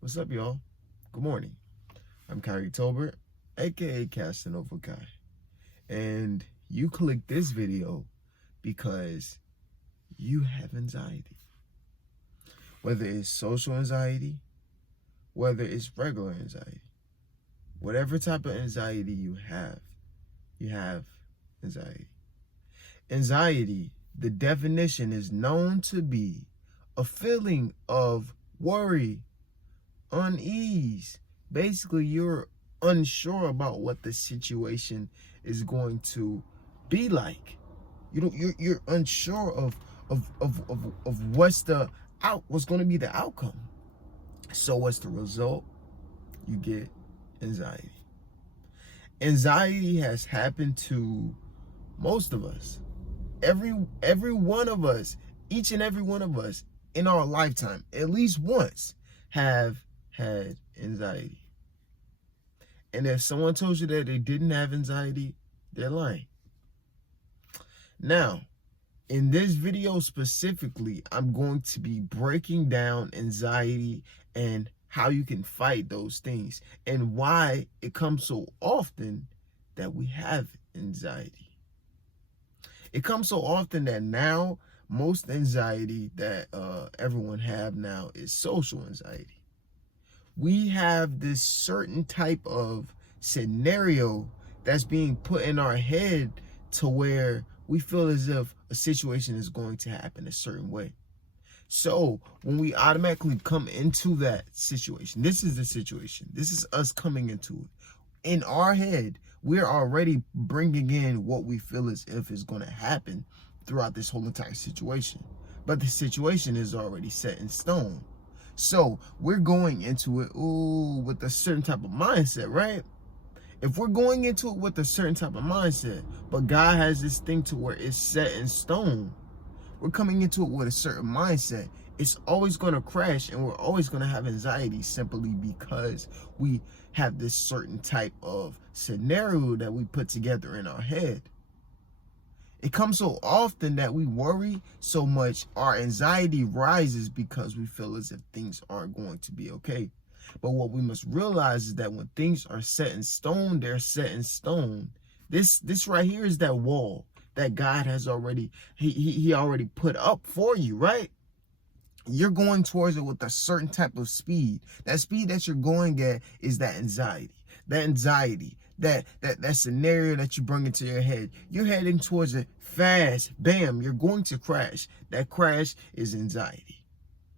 What's up, y'all? Good morning. I'm Kyrie Tolbert, aka Casanovaky, and you clicked this video because you have anxiety. Whether it's social anxiety, whether it's regular anxiety, whatever type of anxiety you have anxiety. Anxiety, the definition is known to be a feeling of worry, unease. Basically, you're unsure about what the situation is going to be like. You're unsure of what's going to be the outcome. So what's the result? You get anxiety. Anxiety has happened to most of us. Every one of us, each and every one of us in our lifetime, at least once, have had anxiety. And if someone told you that they didn't have anxiety, they're lying. Now, in this video specifically, I'm going to be breaking down anxiety and how you can fight those things and why it comes so often that we have anxiety. It comes so often that now most anxiety that everyone have now is social anxiety. We have this certain type of scenario that's being put in our head to where we feel as if a situation is going to happen a certain way. So when we automatically come into that situation, this is the situation. This is us coming into it. In our head, we're already bringing in what we feel as if is going to happen throughout this whole entire situation. But the situation is already set in stone. So we're going into it with a certain type of mindset, right? If we're going into it with a certain type of mindset, but God has this thing to where it's set in stone, we're coming into it with a certain mindset. It's always going to crash and we're always going to have anxiety simply because we have this certain type of scenario that we put together in our head. It comes so often that we worry so much, our anxiety rises because we feel as if things aren't going to be okay. But what we must realize is that when things are set in stone, they're set in stone. This right here is that wall that God has already, he already put up for you, right? You're going towards it with a certain type of speed. That speed that you're going at is that anxiety. That anxiety, that scenario that you bring into your head. You're heading towards it fast. Bam, you're going to crash. That crash is anxiety.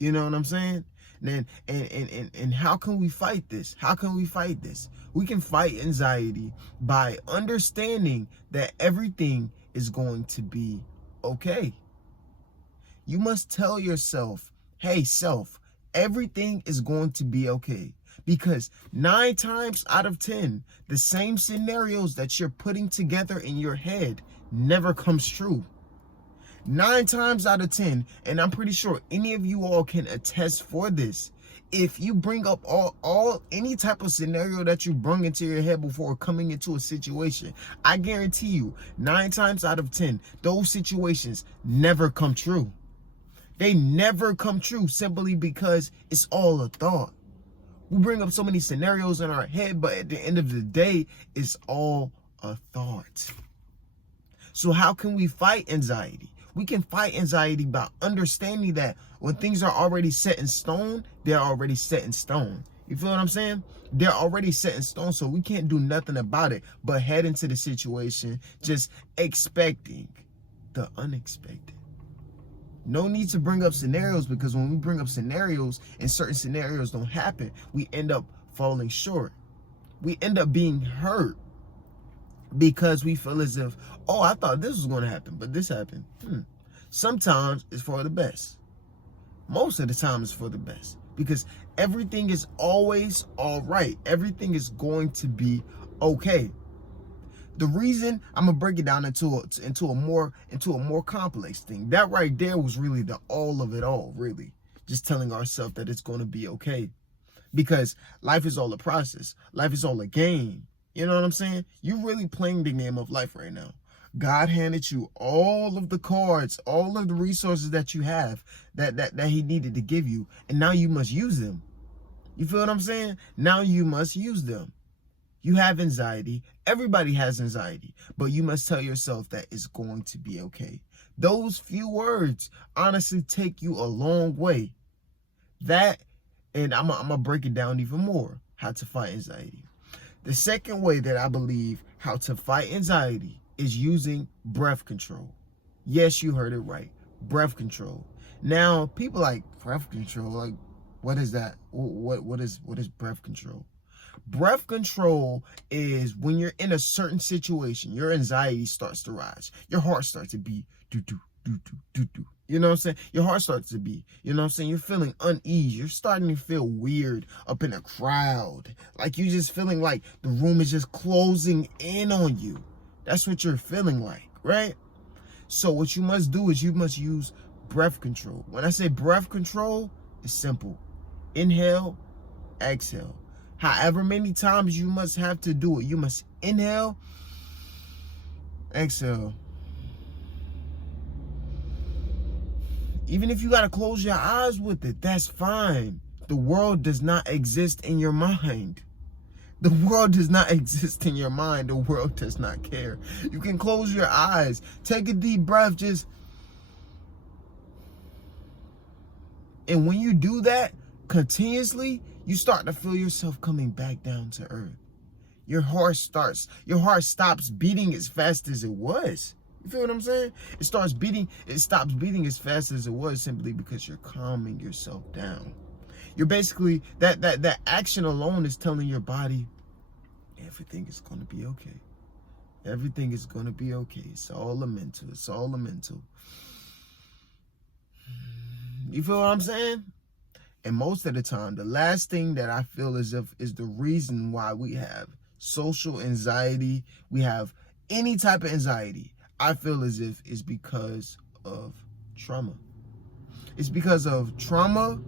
You know what I'm saying? And how can we fight this? How can we fight this? We can fight anxiety by understanding that everything is going to be okay. You must tell yourself, hey, self, everything is going to be okay. Because 9 times out of 10, the same scenarios that you're putting together in your head never comes true. 9 times out of 10, and I'm pretty sure any of you all can attest for this. If you bring up any type of scenario that you bring into your head before coming into a situation, I guarantee you 9 times out of 10, those situations never come true. They never come true simply because it's all a thought. We bring up so many scenarios in our head, but at the end of the day, it's all a thought. So how can we fight anxiety? We can fight anxiety by understanding that when things are already set in stone, they're already set in stone. You feel what I'm saying? They're already set in stone, so we can't do nothing about it but head into the situation just expecting the unexpected. No need to bring up scenarios, because when we bring up scenarios and certain scenarios don't happen, we end up falling short. We end up being hurt because we feel as if, oh, I thought this was going to happen, but this happened. Sometimes it's for the best. Most of the time it's for the best, because everything is always all right. Everything is going to be okay. The reason, I'm gonna break it down into a more complex thing. That right there was really the all of it all, really. Just telling ourselves that it's going to be okay. Because life is all a process. Life is all a game. You know what I'm saying? You're really playing the game of life right now. God handed you all of the cards, all of the resources that you have that he needed to give you, and now you must use them. You feel what I'm saying? Now you must use them. You have anxiety. Everybody has anxiety. But you must tell yourself that it's going to be okay. Those few words honestly take you a long way. That, and I'm going to break it down even more, how to fight anxiety. The second way that I believe how to fight anxiety is using breath control. Yes, you heard it right. Breath control. Now, people like breath control, like, what is that? What is breath control? Breath control is when you're in a certain situation, your anxiety starts to rise. Your heart starts to beat. Do, do, do, do, do, do. You know what I'm saying? Your heart starts to beat. You know what I'm saying? You're feeling uneasy. You're starting to feel weird up in a crowd. Like you're just feeling like the room is just closing in on you. That's what you're feeling like, right? So what you must do is you must use breath control. When I say breath control, it's simple. Inhale, exhale. However many times you must have to do it. You must inhale, exhale. Even if you got to close your eyes with it, that's fine. The world does not exist in your mind. The world does not exist in your mind. The world does not care. You can close your eyes. Take a deep breath. And when you do that continuously, you start to feel yourself coming back down to earth. Your heart stops beating as fast as it was. You feel what I'm saying? It stops beating as fast as it was simply because you're calming yourself down. You're basically, that action alone is telling your body, everything is going to be okay. Everything is going to be okay. It's all a mental. It's all a mental. You feel what I'm saying? And most of the time, the last thing that I feel as if is the reason why we have social anxiety, we have any type of anxiety, I feel as if it's because of trauma. It's because of trauma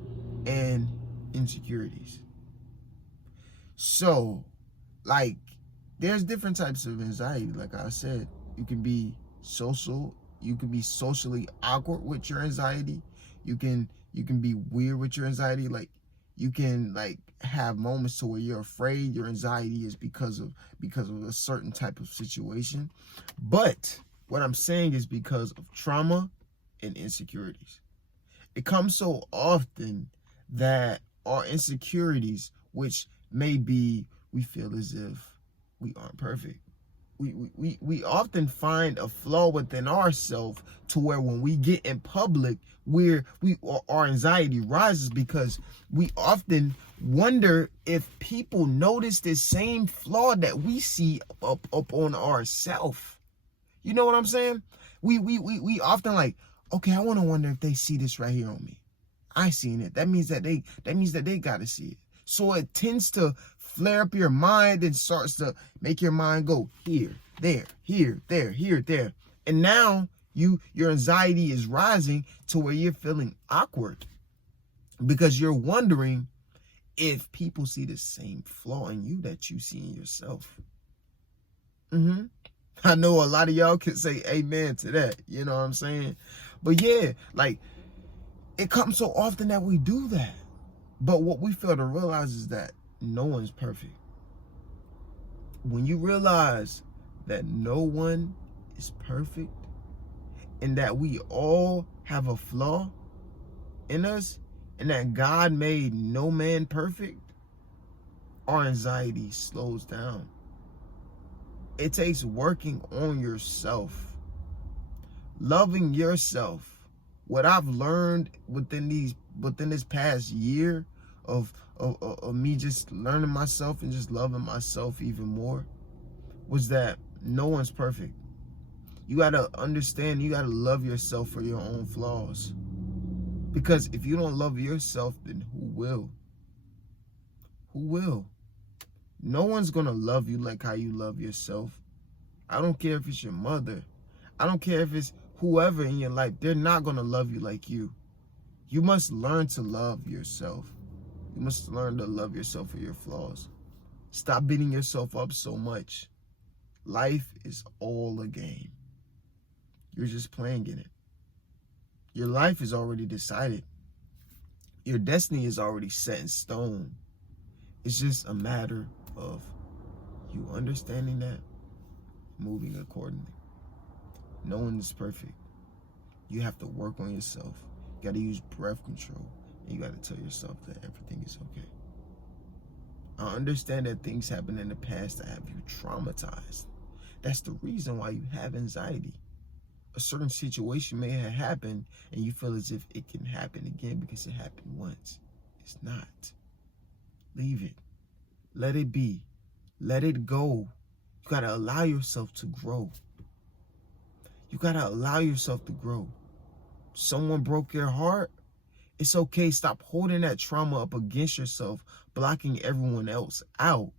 and insecurities. So, like, there's different types of anxiety. Like I said, you can be social. You can be socially awkward with your anxiety. You can be weird with your anxiety. Like, you can like have moments to where you're afraid your anxiety is because of a certain type of situation. But what I'm saying is because of trauma and insecurities. It comes so often that our insecurities, which may be we feel as if we aren't perfect. We often find a flaw within ourselves to where when we get in public, our anxiety rises because we often wonder if people notice the same flaw that we see up on ourselves. You know what I'm saying? We often like, okay, I want to wonder if they see this right here on me. I seen it. That means that they got to see it. So it tends to flare up your mind and starts to make your mind go here, there, here, there, here, there. And now your anxiety is rising to where you're feeling awkward because you're wondering if people see the same flaw in you that you see in yourself. I know a lot of y'all can say amen to that. You know what I'm saying? But yeah, like, it comes so often that we do that. But what we fail to realize is that no one's perfect. When you realize that no one is perfect and that we all have a flaw in us and that God made no man perfect, our anxiety slows down. It takes working on yourself, loving yourself. What I've learned within this past year of me just learning myself and just loving myself even more was that no one's perfect. You got to understand, you got to love yourself for your own flaws. Because if you don't love yourself, then who will? Who will? No one's going to love you like how you love yourself. I don't care if it's your mother. I don't care if it's whoever in your life. They're not going to love you like you. You must learn to love yourself. You must learn to love yourself for your flaws. Stop beating yourself up so much. Life is all a game. You're just playing in it. Your life is already decided. Your destiny is already set in stone. It's just a matter of you understanding that, moving accordingly. No one is perfect. You have to work on yourself. You got to use breath control. And you got to tell yourself that everything is okay. I understand that things happened in the past that have you traumatized. That's the reason why you have anxiety. A certain situation may have happened and you feel as if it can happen again because it happened once. It's not. Leave it. Let it be. Let it go. You got to allow yourself to grow. You got to allow yourself to grow. Someone broke your heart. It's okay. Stop holding that trauma up against yourself, blocking everyone else out.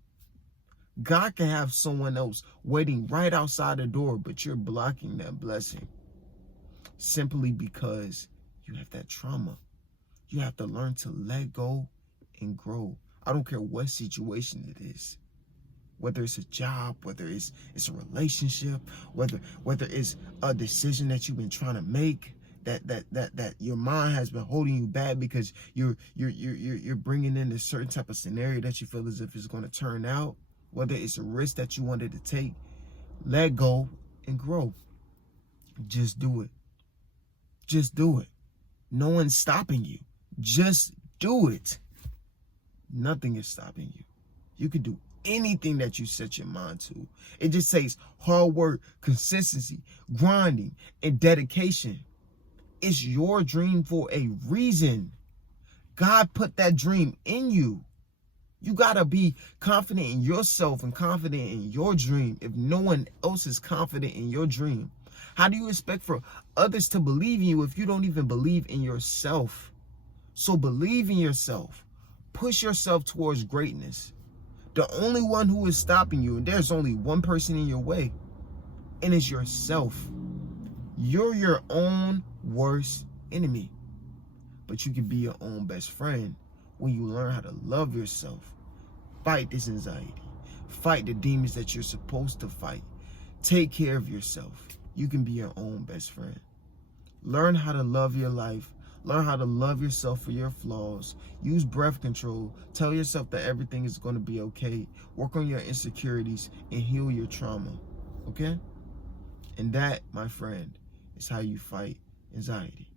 God can have someone else waiting right outside the door, but you're blocking that blessing simply because you have that trauma. You have to learn to let go and grow. I don't care what situation it is. Whether it's a job, whether it's a relationship, whether it's a decision that you've been trying to make, that your mind has been holding you back because you're bringing in a certain type of scenario that you feel as if it's going to turn out. Whether it's a risk that you wanted to take, let go and grow. Just do it. Just do it. No one's stopping you. Just do it. Nothing is stopping you. You can do anything that you set your mind to. It just takes hard work, consistency, grinding, and dedication. It's your dream for a reason. God put that dream in you. You got to be confident in yourself and confident in your dream if no one else is confident in your dream. How do you expect for others to believe in you if you don't even believe in yourself? So believe in yourself. Push yourself towards greatness. The only one who is stopping you, and there's only one person in your way, and it's yourself. You're your own worst enemy. But you can be your own best friend when you learn how to love yourself. Fight this anxiety. Fight the demons that you're supposed to fight. Take care of yourself. You can be your own best friend. Learn how to love your life. Learn how to love yourself for your flaws. Use breath control. Tell yourself that everything is going to be okay. Work on your insecurities and heal your trauma. Okay? And that, my friend, is how you fight anxiety.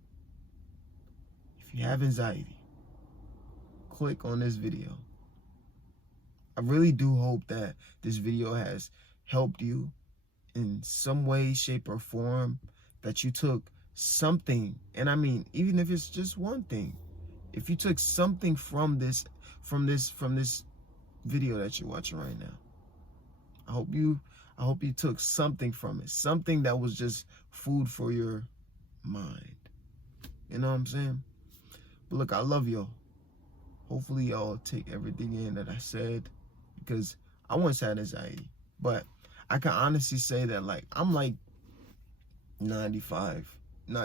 If you have anxiety, click on this video. I really do hope that this video has helped you in some way, shape, or form, that you took something, and I mean, even if it's just one thing, if you took something from this video that you're watching right now, I hope you took something from it, something that was just food for your mind. You know what I'm saying? But look, I love y'all. Hopefully y'all take everything in that I said, because I once had anxiety, but I can honestly say that I'm like 95%. I'm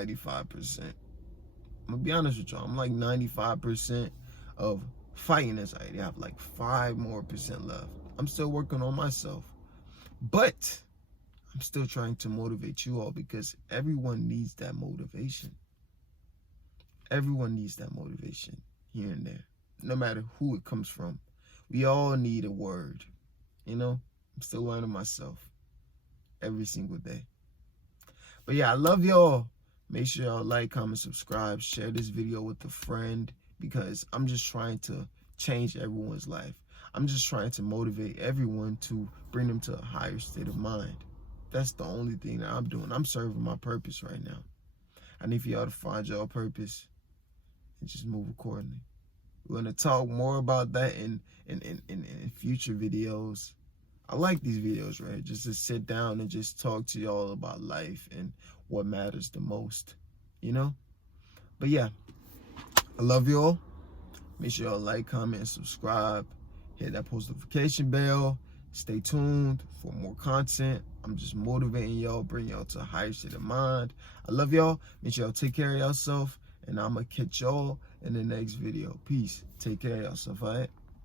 gonna be honest with y'all. I'm like 95% of fighting anxiety. I have like 5% more left. I'm still working on myself, but I'm still trying to motivate you all, because everyone needs that motivation. Everyone needs that motivation here and there, no matter who it comes from. We all need a word, you know? I'm still learning myself every single day. But yeah, I love y'all. Make sure y'all like, comment, subscribe, share this video with a friend, because I'm just trying to change everyone's life. I'm just trying to motivate everyone to bring them to a higher state of mind. That's the only thing that I'm doing. I'm serving my purpose right now. I need for y'all to find your purpose and just move accordingly. We're going to talk more about that in future videos. I like these videos, right? Just to sit down and just talk to y'all about life and what matters the most, you know? But yeah, I love y'all. Make sure y'all like, comment, and subscribe. Hit that post notification bell. Stay tuned for more content. I'm just motivating y'all, bring y'all to a higher state of mind. I love y'all. Make sure y'all take care of yourself. And I'm going to catch y'all in the next video. Peace. Take care of yourself, all right?